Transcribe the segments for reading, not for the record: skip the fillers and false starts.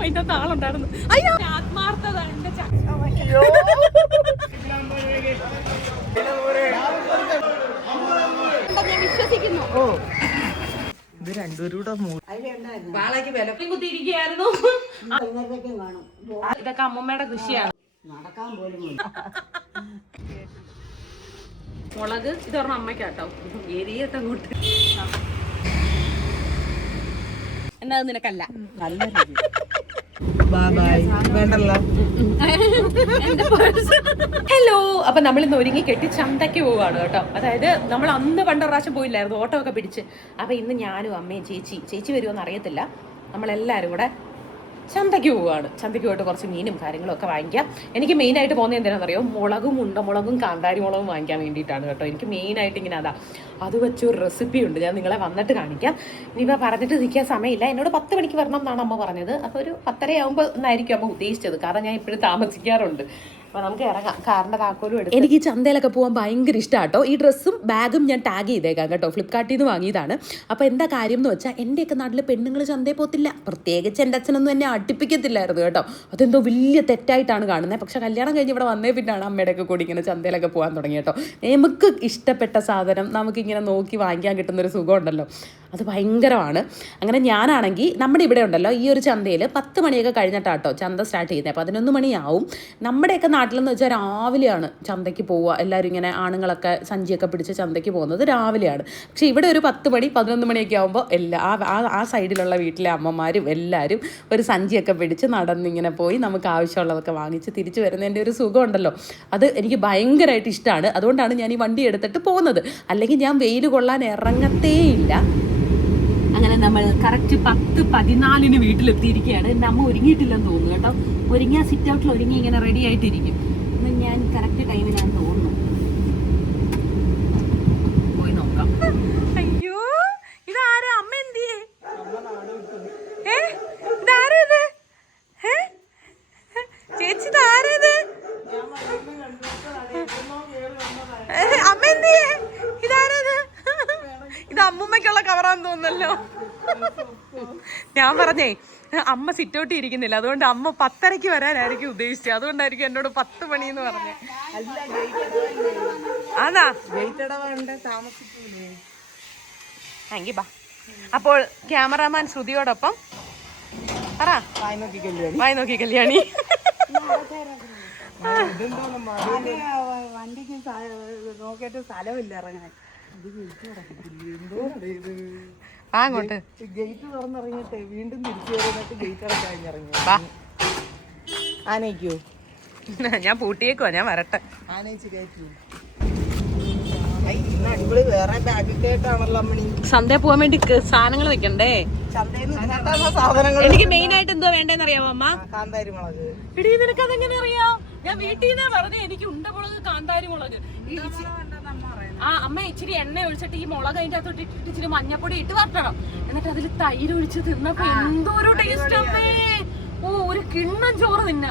അതിന്റെ താളുണ്ടായിരുന്നു. അയ്യോ ആത്മാർത്ഥത എന്റെ ഞാൻ വിശ്വസിക്കുന്നു. ഇത് രണ്ടുപേരൂടെ വാളയ്ക്ക് വില കുത്തിയിരിക്കുകയായിരുന്നു. ഇതൊക്കെ അമ്മമ്മയുടെ കൃഷിയാണ്. മുളക് ഇത് പറഞ്ഞ അമ്മയ്ക്കാട്ടോ. ഏരിയട്ട് അങ്ങോട്ട് എന്നാ നിനക്കല്ല. ഹലോ, അപ്പൊ നമ്മൾ ഇന്ന് ഒരുങ്ങി കെട്ടി ചന്തയ്ക്ക് പോവാണ് കേട്ടോ. അതായത് നമ്മൾ അന്ന് പണ്ട് പ്രാവശ്യം പോയില്ലായിരുന്നു, ഓട്ടോ ഒക്കെ പിടിച്ച്. അപ്പൊ ഇന്ന് ഞാനും അമ്മയും ചേച്ചി വരുമോന്ന് അറിയത്തില്ല, നമ്മളെല്ലാരും കൂടെ ചന്തയ്ക്ക് പോവാണ്. ചന്തയ്ക്ക് പോയിട്ട് കുറച്ച് മീനും കാര്യങ്ങളും ഒക്കെ വാങ്ങിക്കാം. എനിക്ക് മെയിനായിട്ട് പോകുന്നത് എന്തിനാണെന്നറിയോ, മുളകും ഉണ്ടമുളകും കാന്താരി മുളകും വാങ്ങിക്കാൻ വേണ്ടിയിട്ടാണ് കേട്ടോ. എനിക്ക് മെയിനായിട്ട് ഇങ്ങനെ അത് വെച്ചൊരു റെസിപ്പി ഉണ്ട്, ഞാൻ നിങ്ങളെ വന്നിട്ട് കാണിക്കാം. ഇനിയിപ്പോൾ പറഞ്ഞിട്ട് നിൽക്കാൻ സമയമില്ല. എന്നോട് 10 മണിക്ക് വരണം എന്നാണ് അമ്മ പറഞ്ഞത്. അപ്പോൾ ഒരു 10:30 ആകുമ്പോൾ എന്നായിരിക്കും അമ്മ ഉദ്ദേശിച്ചത്, കാരണം ഞാൻ ഇപ്പോഴും താമസിക്കാറുണ്ട്. അപ്പോൾ നമുക്ക് ഇറങ്ങാം. കാറിൻ്റെ താക്കോലും എടുത്ത്. എനിക്ക് ഈ ചന്തയിലൊക്കെ പോകാൻ ഭയങ്കര ഇഷ്ടമാണ് കേട്ടോ. ഈ ഡ്രസ്സും ബാഗും ഞാൻ ടാഗ് ചെയ്തേക്കാം കേട്ടോ, ഫ്ലിപ്കാർട്ടിൽ നിന്ന് വാങ്ങിയതാണ്. അപ്പോൾ എന്താ കാര്യം എന്ന് വെച്ചാൽ, എൻ്റെയൊക്കെ നാട്ടിൽ പെണ്ണുങ്ങൾ ചന്തയിൽ പോകത്തില്ല, പ്രത്യേകിച്ച് എൻ്റെ അച്ഛനൊന്നും എന്നെ അടുപ്പിക്കത്തില്ലായിരുന്നു കേട്ടോ. അതെന്തോ വലിയ തെറ്റായിട്ടാണ് കാണുന്നത്. പക്ഷേ കല്യാണം കഴിഞ്ഞ് ഇവിടെ വന്നേ പിന്നാണ് അമ്മയുടെയൊക്കെ കൂടി ഇങ്ങനെ ചന്തയിലൊക്കെ പോകാൻ തുടങ്ങി കേട്ടോ. നമുക്ക് ഇഷ്ടപ്പെട്ട സാധനം നമുക്കിങ്ങനെ നോക്കി വാങ്ങിക്കാൻ കിട്ടുന്നൊരു സുഖമുണ്ടല്ലോ, അത് ഭയങ്കരമാണ്. അങ്ങനെ ഞാനാണെങ്കിൽ നമ്മുടെ ഇവിടെ ഉണ്ടല്ലോ, ഈ ഒരു ചന്തയിൽ 10 മണിയൊക്കെ കഴിഞ്ഞിട്ടാട്ടോ ചന്ത സ്റ്റാർട്ട് ചെയ്യുന്നത്. 11 മണിയാവും. നമ്മുടെയൊക്കെ നാട്ടിലെന്ന് വെച്ചാൽ രാവിലെയാണ് ചന്തയ്ക്ക് പോവുക. എല്ലാവരും ഇങ്ങനെ ആണുങ്ങളൊക്കെ സഞ്ചിയൊക്കെ പിടിച്ച് ചന്തയ്ക്ക് പോകുന്നത് രാവിലെയാണ്. പക്ഷേ ഇവിടെ ഒരു 10 മണി 11 മണിയൊക്കെ ആകുമ്പോൾ ആ സൈഡിലുള്ള വീട്ടിലെ അമ്മമാരും എല്ലാവരും ഒരു സഞ്ചിയൊക്കെ പിടിച്ച് നടന്നിങ്ങനെ പോയി നമുക്ക് ആവശ്യമുള്ളതൊക്കെ വാങ്ങിച്ച് തിരിച്ചു വരുന്നതിൻ്റെ ഒരു സുഖമുണ്ടല്ലോ, അത് എനിക്ക് ഭയങ്കരമായിട്ട് ഇഷ്ടമാണ്. അതുകൊണ്ടാണ് ഞാൻ ഈ വണ്ടി എടുത്തിട്ട് പോകുന്നത്. അല്ലെങ്കിൽ ഞാൻ വെയിൽ കൊള്ളാൻ ഇറങ്ങത്തേയില്ല. അങ്ങനെ നമ്മൾ കറക്റ്റ് 10:14 വീട്ടിലെത്തിയിരിക്കുകയാണ്. എൻ്റെ അമ്മ ഒരുങ്ങിയിട്ടില്ലെന്ന് തോന്നുന്നു കേട്ടോ. ഒരുങ്ങിയ സിറ്റ് ഔട്ടിൽ ഒരുങ്ങി ഇങ്ങനെ റെഡി ആയിട്ടിരിക്കും. ഇന്ന് ഞാൻ കറക്റ്റ് ടൈമിലാണെന്ന് തോന്നുന്നു. പോയി നോക്കാം. അയ്യോ, ഇതാരാ? അമ്മ എന്തിയേ? ഇതാരാ ഇത്? ചേച്ചി ഇതാരാ ഇത്? അമ്മ എന്തിയേ? ഇതാരാ ഇത്? ഇത് അമ്മൂമ്മയ്ക്കുള്ള കവറാന്ന് തോന്നല്ലോ. ഞാൻ പറഞ്ഞേ അമ്മ സിറ്റൗട്ടി ഇരിക്കുന്നില്ല, അതുകൊണ്ട് അമ്മ 10:30 വരാനായിരിക്കും ഉദ്ദേശിച്ചത്. അതുകൊണ്ടായിരിക്കും എന്നോട് 10 മണിന്ന് പറഞ്ഞേ. അതാ എങ്കി ബാ. അപ്പോൾ ക്യാമറാമാൻ ശ്രുതിയോടൊപ്പം പറ, വായി നോക്കി കല്യാണി. വണ്ടിക്ക് നോക്കിയിട്ട് സ്ഥലമില്ല ഇറങ്ങാൻ. അങ്ങോട്ട് ഗേറ്റ് തുറന്നിറങ്ങിട്ടെ വീണ്ടും തിരിച്ചു വരുന്നിട്ട് ഗേറ്റ് അടച്ചിറങ്ങി. ആനയിക്കോ? ഞാൻ പൂട്ടിയേക്കുവാ, ഞാൻ വരട്ടെ. ആനയിച്ച് കയറ്റു. അടിപൊളി. വേറെ ബാഗിട്ടാണല്ലോ അമ്മണി. ചന്തയിൽ പോകാൻ വേണ്ടി സാധനങ്ങൾ വെക്കണ്ടേ? സാധനങ്ങൾ എനിക്ക് മെയിൻ ആയിട്ട് എന്തോ വേണ്ടെന്ന് അറിയാമോ അമ്മ? കാന്താരി മുളക്. ഇടീ, നിനക്ക് അതെങ്ങനെ അറിയാം? ഞാൻ വീട്ടിൽ നിന്നേ പറഞ്ഞേ എനിക്ക് ഉണ്ടമുളക് കാന്താരി മുളക്. അമ്മ ഇച്ചിരി എണ്ണ ഒഴിച്ചിട്ട് ഈ മുളക് അതിന്റെ അകത്തോട്ട് ഇട്ടിട്ട് ഇച്ചിരി മഞ്ഞപ്പൊടി ഇട്ട് വറക്കണം. എന്നിട്ട് അതിൽ തൈര് ഒഴിച്ച് തിന്നപ്പോ എന്തോരോ ടേസ്റ്റ് അമ്മേ. ഓ, ഒരു കിണ്ണം ചോറ് തിന്ന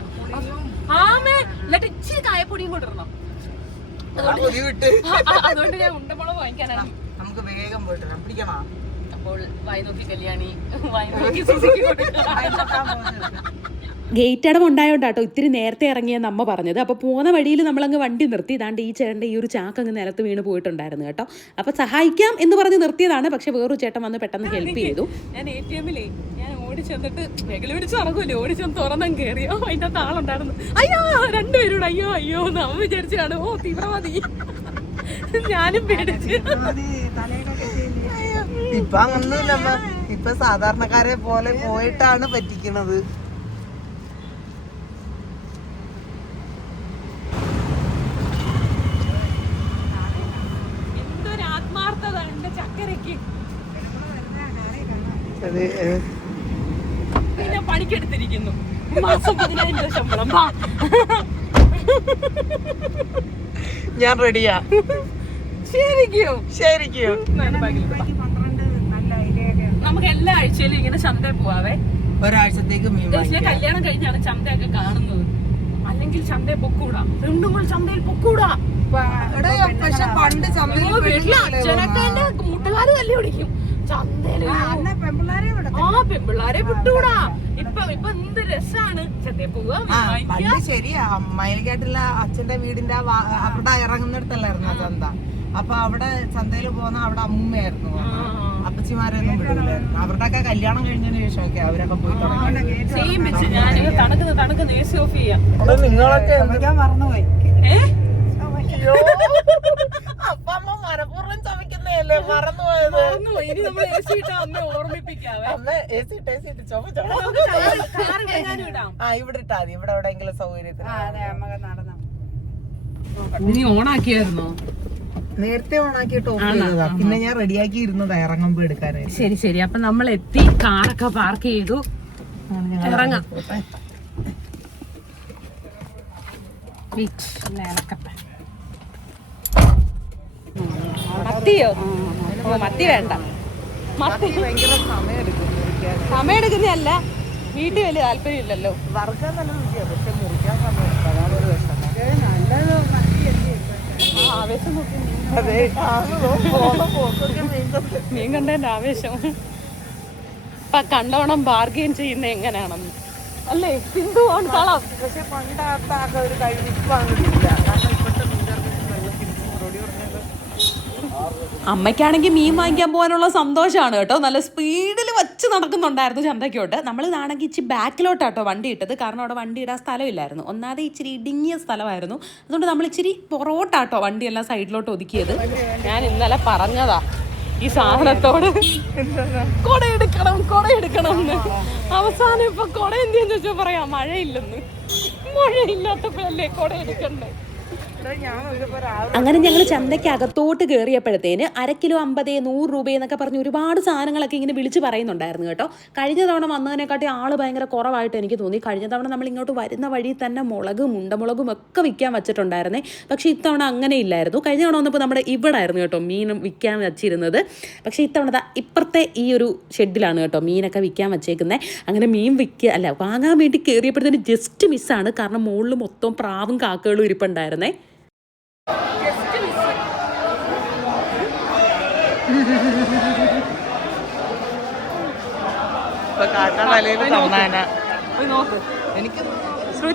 ആമേ. എന്നിട്ട് ഇച്ചിരി കായപ്പൊടിയും കൊണ്ടിടണം. അതുകൊണ്ട് ഞാൻ ഉണ്ടമുളക് വാങ്ങിക്കാനാണ്. നമുക്ക് വേഗം പോയിട്ട് പിടിക്കണോ? അപ്പോൾ വായി നോക്കി കല്യാണി, വായി നോക്കി സുസുക്കി ഗേറ്റ് അടം ഉണ്ടായോണ്ടാട്ടോ ഇത്തിരി നേരത്തെ ഇറങ്ങിയെന്ന് അമ്മ പറഞ്ഞത്. അപ്പോൾ പോകുന്ന വഴിയിൽ നമ്മളങ്ങ് വണ്ടി നിർത്തി. ഇതാണ്ട് ഈ ചേട്ടൻ്റെ ഈ ഒരു ചാക്ക് അങ്ങ് നിലത്ത് വീണ് പോയിട്ടുണ്ടായിരുന്നു കേട്ടോ. അപ്പോൾ സഹായിക്കാം എന്ന് പറഞ്ഞ് നിർത്തിയതാണ്. പക്ഷെ വേറൊരു ചേട്ടൻ വന്ന് പെട്ടെന്ന് ഹെൽപ്പ് ചെയ്തു. ഞാൻ ATM-ലെ ഞാൻ ഓടിച്ചെന്നിട്ട് വെകിൽ പിടിച്ച് നടക്കൂല്ലേ, ഓടിച്ചെന്ന് തുറന്നും കയറിയോ അതിൻ്റെ താളുണ്ടായിരുന്നു. അയ്യോ, 2 പേരോട് അയ്യോ അയ്യോ എന്ന് അവൻ വിചാരിച്ചാണ്. ഓ, തീവ്രവാദി. ഞാനും പേടിച്ച്. ഇപ്പൊ അങ്ങനൊന്നുമില്ല, ഇപ്പൊ സാധാരണക്കാരെ പോലെ പോയിട്ടാണ് പറ്റിക്കണത്. പിന്നെ പണിക്കെടുത്തിരിക്കുന്നു. മാസം 10,000 ശമ്പളം. ഞാൻ റെഡിയാ. ശരിക്കും ശരിക്കും നമുക്ക് എല്ലാ ആഴ്ചയിലും ഇങ്ങനെ ചന്തയിൽ പോവാവേ. ഒരാഴ്ചത്തേക്ക് കല്യാണം കഴിഞ്ഞാണ് ചന്തയൊക്കെ കാണുന്നത്. അല്ലെങ്കിൽ ചന്തയിൽ പൊക്കൂടാ, പെണ്ണുങ്ങൾ ചന്തയിൽ പൊക്കൂടാ. പക്ഷെ പണ്ട് വീട്ടിലെ അച്ഛനൊക്കെ എന്റെ മുട്ടുകാര് തല്ലി പിടിക്കും ചന്തയില്. ആ, പെൺപിള്ളാരെ വിട്ടൂടാ. ഇപ്പൊ എന്ത് രസാണ് ചന്തയിൽ പോവാ. പണ്ട് ശരിയാ, മയിൽക്കാട്ടിലെ അച്ഛന്റെ വീടിന്റെ അവിടെ ഇറങ്ങുന്നിടത്തല്ലായിരുന്നു ചന്ത. അപ്പൊ അവിടെ ചന്തയിൽ പോകുന്ന അവിടെ അമ്മൂമ്മയായിരുന്നു, അപ്പച്ചിമാരൊന്നും വിടില്ലായിരുന്നു. അവരുടെ ഒക്കെ കല്യാണം കഴിഞ്ഞതിന് ശേഷമൊക്കെ അവരൊക്കെ പോയി നിങ്ങളൊക്കെ മറന്നുപോയി. അപ്പമ്മ മനഃപൂർവ്വം ചമയ്ക്കുന്നതല്ലേ, മറന്നുപോയത്. ഇവിടെ ഇട്ടാ മതി, ഇവിടെ എവിടെയെങ്കിലും സൗകര്യത്തിന്. നീ ഓണാക്കിയായിരുന്നോ? നേരത്തെ ഓണാക്കിയിട്ട് ഓഫ് ചെയ്തതാ, പിന്നെ ഞാൻ റെഡിയാക്കി ഇരുന്നതാ ഇറങ്ങുമ്പോ എടുക്കാനായിട്ട്. ശരി ശരി, അപ്പൊ നമ്മൾ എത്തി, കാറൊക്കെ പാർക്ക് ചെയ്തു, ഇറങ്ങാം. മത്തിയോ? മത്തി വേണ്ട, മത്തി ഭയങ്കര സമയം എടുക്കുന്നതല്ല, വീട്ടിൽ വലിയ താല്പര്യം ഇല്ലല്ലോ. വറുക്കാൻ നല്ല രുചിയാ, പക്ഷെ മുറിക്കാൻ സമയം അതാണ് ഒരു വിഷമം. ആവേശം നോക്കി മീൻ കണ്ടതിന്റെ ആവേശം. ഇപ്പൊ കണ്ടോണം ബാർഗെയിൻ ചെയ്യുന്ന എങ്ങനെയാണെന്ന് അല്ലേ? സിന്ധു ഓൺ കളം. പക്ഷെ പണ്ടാത്ത ഒരു കഴിവില്ല, കാരണം ഇപ്പോഴത്തെ അമ്മയ്ക്കാണെങ്കിൽ മീൻ വാങ്ങിക്കാൻ പോകാനുള്ള സന്തോഷമാണ് കേട്ടോ. നല്ല സ്പീഡിൽ വെച്ച് നടക്കുന്നുണ്ടായിരുന്നു ചന്തയ്ക്കോട്ട്. നമ്മളിതാണെങ്കിൽ ഇച്ചിരി ബാക്കിലോട്ടാട്ടോ വണ്ടി ഇട്ടത്, കാരണം അവിടെ വണ്ടി ഇടാൻ സ്ഥലമില്ലായിരുന്നു. ഒന്നാമത് ഇച്ചിരി ഇടുങ്ങിയ സ്ഥലമായിരുന്നു, അതുകൊണ്ട് നമ്മൾ ഇച്ചിരി പുറകോട്ടാട്ടോ വണ്ടിയെല്ലാം സൈഡിലോട്ട് ഒതുക്കിയത്. ഞാൻ ഇന്നലെ പറഞ്ഞതാ ഈ സാധനത്തോട് കൊട എടുക്കണം എന്ന്. അവസാനം ഇപ്പൊ കൊട എന്തെന്ന് ചോദിച്ചാൽ പറയാം മഴയില്ലെന്ന്. മഴയില്ലാത്തപ്പോഴല്ലേ കൊട എടുക്കണ്ടേ? അങ്ങനെ ഞങ്ങൾ ചന്തയ്ക്ക് അകത്തോട്ട് കയറിയപ്പോഴത്തേന് 1 കിലോ 50, 100 രൂപ എന്നൊക്കെ പറഞ്ഞ് ഒരുപാട് സാധനങ്ങളൊക്കെ ഇങ്ങനെ വിളിച്ച് പറയുന്നുണ്ടായിരുന്നു കേട്ടോ. കഴിഞ്ഞ തവണ വന്നതിനെക്കാട്ടി ആള് ഭയങ്കര കുറവായിട്ട് എനിക്ക് തോന്നി. കഴിഞ്ഞ തവണ നമ്മൾ ഇങ്ങോട്ട് വരുന്ന വഴി തന്നെ മുളകും ഉണ്ടമുളകും ഒക്കെ വിൽക്കാൻ വെച്ചിട്ടുണ്ടായിരുന്നേ, പക്ഷേ ഇത്തവണ അങ്ങനെ ഇല്ലായിരുന്നു. കഴിഞ്ഞ തവണ വന്നപ്പോൾ നമ്മുടെ ഇവിടെ ആയിരുന്നു കേട്ടോ മീനും വിൽക്കാൻ വെച്ചിരുന്നത്, പക്ഷേ ഇത്തവണ ഇപ്പുറത്തെ ഈ ഒരു ഷെഡിലാണ് കേട്ടോ മീനൊക്കെ വിൽക്കാൻ വെച്ചേക്കുന്നത്. അങ്ങനെ മീൻ വാങ്ങാൻ വേണ്ടി കയറിയപ്പോഴത്തേന് ജസ്റ്റ് മിസ്സാണ്, കാരണം മുകളിൽ മൊത്തം പ്രാവും കാക്കകളും ഇരിപ്പുണ്ടായിരുന്നേ.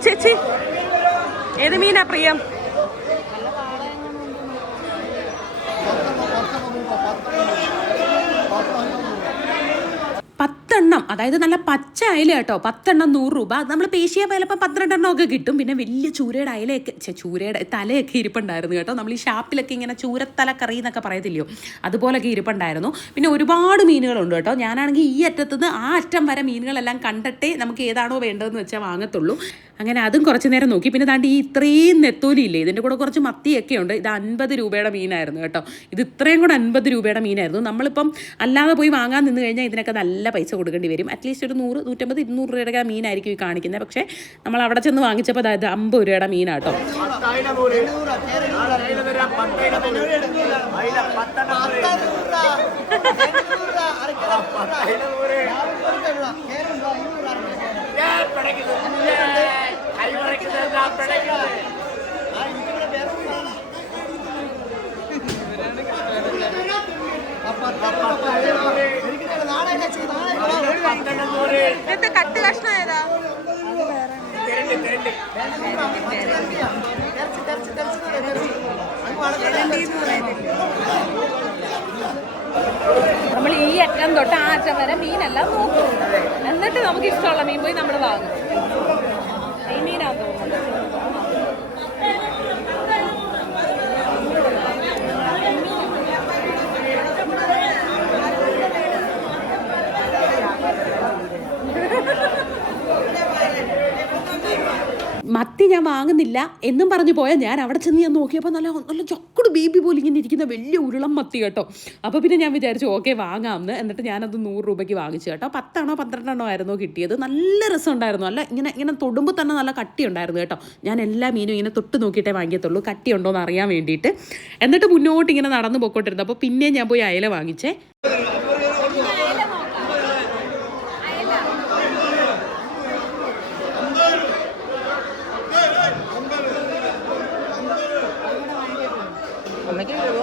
ചേച്ചി ഏത് മീനാ പ്രിയം? അതായത് നല്ല പച്ച അയല കേട്ടോ, 10 എണ്ണം 100 രൂപ. നമ്മൾ പേശിയ ചിലപ്പോൾ 12 എണ്ണം ഒക്കെ കിട്ടും. പിന്നെ വലിയ ചൂരയുടെ അയലയൊക്കെ ചൂരയുടെ തലയൊക്കെ ഇരിപ്പുണ്ടായിരുന്നു കേട്ടോ. നമ്മൾ ഈ ഷാപ്പിലൊക്കെ ഇങ്ങനെ ചൂരത്തല കറി എന്നൊക്കെ പറയത്തില്ലയോ, അതുപോലൊക്കെ ഇരിപ്പുണ്ടായിരുന്നു. പിന്നെ ഒരുപാട് മീനുകളുണ്ട് കേട്ടോ. ഞാനാണെങ്കിൽ ഈ അറ്റത്തുനിന്ന് ആ അറ്റം വരെ മീനുകളെല്ലാം കണ്ടിട്ടേ നമുക്ക് ഏതാണോ വേണ്ടതെന്ന് വെച്ചാൽ വാങ്ങത്തുള്ളൂ. അങ്ങനെ അതും കുറച്ച് നേരം നോക്കി. പിന്നെ താണ്ടി ഈ ഇത്രയും നെത്തോലി ഇല്ലേ, ഇതിൻ്റെ കൂടെ കുറച്ച് മത്തിയൊക്കെ ഉണ്ട്. ഇത് 50 രൂപയുടെ മീനായിരുന്നു കേട്ടോ. ഇത് ഇത്രയും കൂടെ 50 രൂപയുടെ മീനായിരുന്നു. നമ്മളിപ്പം അല്ലാതെ പോയി വാങ്ങാൻ നിന്ന് കഴിഞ്ഞാൽ ഇതിനൊക്കെ നല്ല പൈസ കൊടുക്കേണ്ടി വരും. അറ്റ്ലീസ്റ്റ് ഒരു 100, 150, 200 രൂപയുടെ മീനായിരിക്കും ഈ കാണിക്കുന്നത്. പക്ഷേ നമ്മൾ അവിടെ ചെന്ന് വാങ്ങിച്ചപ്പോൾ അതായത് 50 രൂപയുടെ മീനാട്ടോ. കട്ട് കഷ്ണം ഏതാ? നമ്മൾ ഈ അറ്റം തൊട്ട് ആ അറ്റം വരെ മീനെല്ലാം നോക്കും, എന്നിട്ട് നമുക്ക് ഇഷ്ടമുള്ള മീൻ പോയി നമ്മൾ വാങ്ങും. ഈ മീനാന്ന് തോന്നുന്നത്. മത്തി ഞാൻ വാങ്ങുന്നില്ല എന്നും പറഞ്ഞു പോയാൽ ഞാൻ അവിടെ ചെന്ന് ഞാൻ നോക്കിയപ്പോൾ നല്ല ചക്കുട് ബേബി പോലെ ഇങ്ങനെ ഇരിക്കുന്ന വലിയ ഉരുളം മത്തി കേട്ടോ. അപ്പോൾ പിന്നെ ഞാൻ വിചാരിച്ചു ഓക്കെ വാങ്ങാമെന്ന്. എന്നിട്ട് ഞാനത് 100 രൂപയ്ക്ക് വാങ്ങിച്ചു കേട്ടോ. 10 എണ്ണോ 12 എണ്ണോ ആയിരുന്നോ കിട്ടിയത്. നല്ല രസമുണ്ടായിരുന്നു. നല്ല ഇങ്ങനെ തൊടുമ്പോൾ തന്നെ നല്ല കട്ടി ഉണ്ടായിരുന്നു കേട്ടോ. ഞാൻ എല്ലാ മീനും ഇങ്ങനെ തൊട്ട് നോക്കിയിട്ടേ വാങ്ങിയത്തുള്ളൂ, കട്ടി ഉണ്ടോ എന്ന് അറിയാൻ വേണ്ടിയിട്ട്. എന്നിട്ട് മുന്നോട്ട് ഇങ്ങനെ നടന്നു പോയിക്കൊണ്ടിരുന്നു. അപ്പോൾ പിന്നെ ഞാൻ പോയി അയല വാങ്ങിച്ചേ.